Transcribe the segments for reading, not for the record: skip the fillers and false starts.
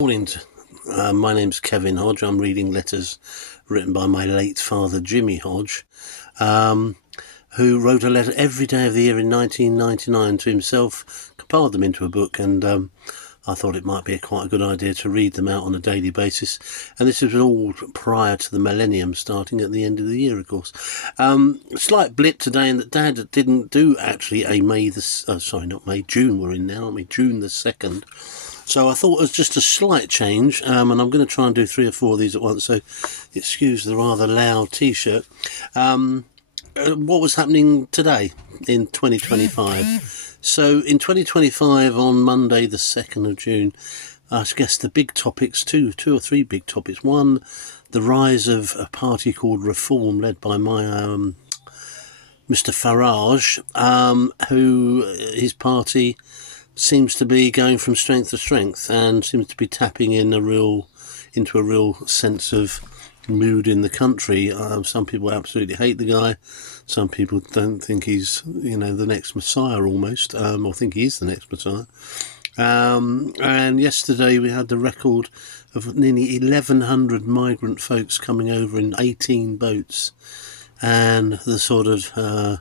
Morning. My name's Kevin Hodge. I'm reading letters written by my late father, Jimmy Hodge, who wrote a letter every day of the year in 1999 to himself, compiled them into a book, and I thought it might be quite a good idea to read them out on a daily basis. And this was all prior to the millennium starting at the end of the year, of course. Slight blip today in that Dad didn't do actually a June we're in now, aren't we? June the 2nd. So I thought it was just a slight change, and I'm going to try and do 3 or 4 of these at once, so excuse the rather loud T-shirt. What was happening today in 2025? So in 2025, on Monday the 2nd of June, I guess the big topics, two or three big topics. One, the rise of a party called Reform, led by my Mr Farage, who his party seems to be going from strength to strength and seems to be tapping in into a real sense of mood in the country. Some people absolutely hate the guy. Some people don't think he's, the next Messiah almost, or think he is the next Messiah. And yesterday we had the record of nearly 1,100 migrant folks coming over in 18 boats, and the sort of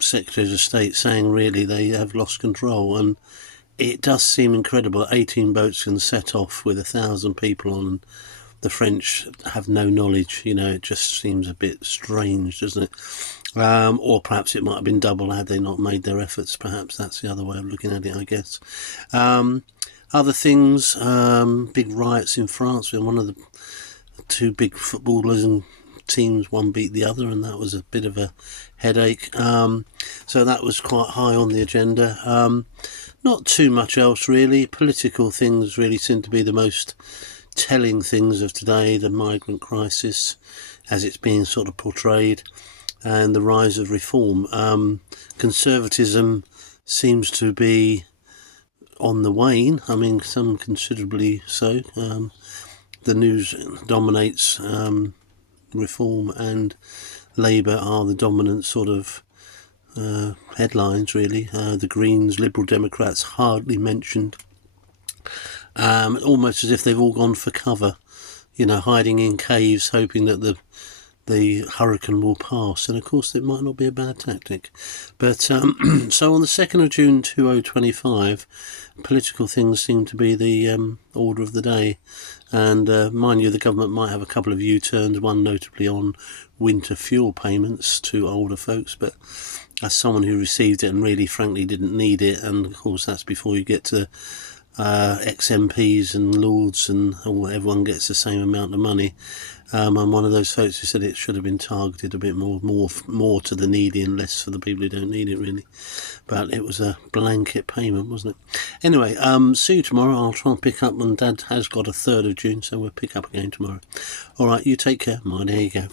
Secretaries of State saying really they have lost control. And it does seem incredible that 18 boats can set off with 1,000 people on, and the French have no knowledge. It just seems a bit strange, doesn't it? Or perhaps it might have been double had they not made their efforts. Perhaps that's the other way of looking at it, I guess. Other things, big riots in France when one of the two big footballers and teams, one beat the other, and that was a bit of a headache. So that was quite high on the agenda. Not too much else really. Political things really seem to be the most telling things of today. The migrant crisis as it's being sort of portrayed, and the rise of reform. Conservatism seems to be on the wane. I mean, some considerably so. The news dominates Reform and Labour are the dominant sort of headlines, really. The Greens, Liberal Democrats hardly mentioned. Almost as if they've all gone for cover, hiding in caves, hoping that the hurricane will pass. And of course, it might not be a bad tactic. But so on the 2nd of June 2025, political things seem to be the order of the day. And mind you, the government might have a couple of U-turns, one notably on winter fuel payments to older folks. But as someone who received it and really frankly didn't need it, and of course that's before you get to ex-MPs and Lords and everyone gets the same amount of money. I'm one of those folks who said it should have been targeted a bit more to the needy and less for the people who don't need it, really. But it was a blanket payment, wasn't it? Anyway, see you tomorrow. I'll try and pick up, and Dad has got a 3rd of June, so we'll pick up again tomorrow. All right, you take care. There you go.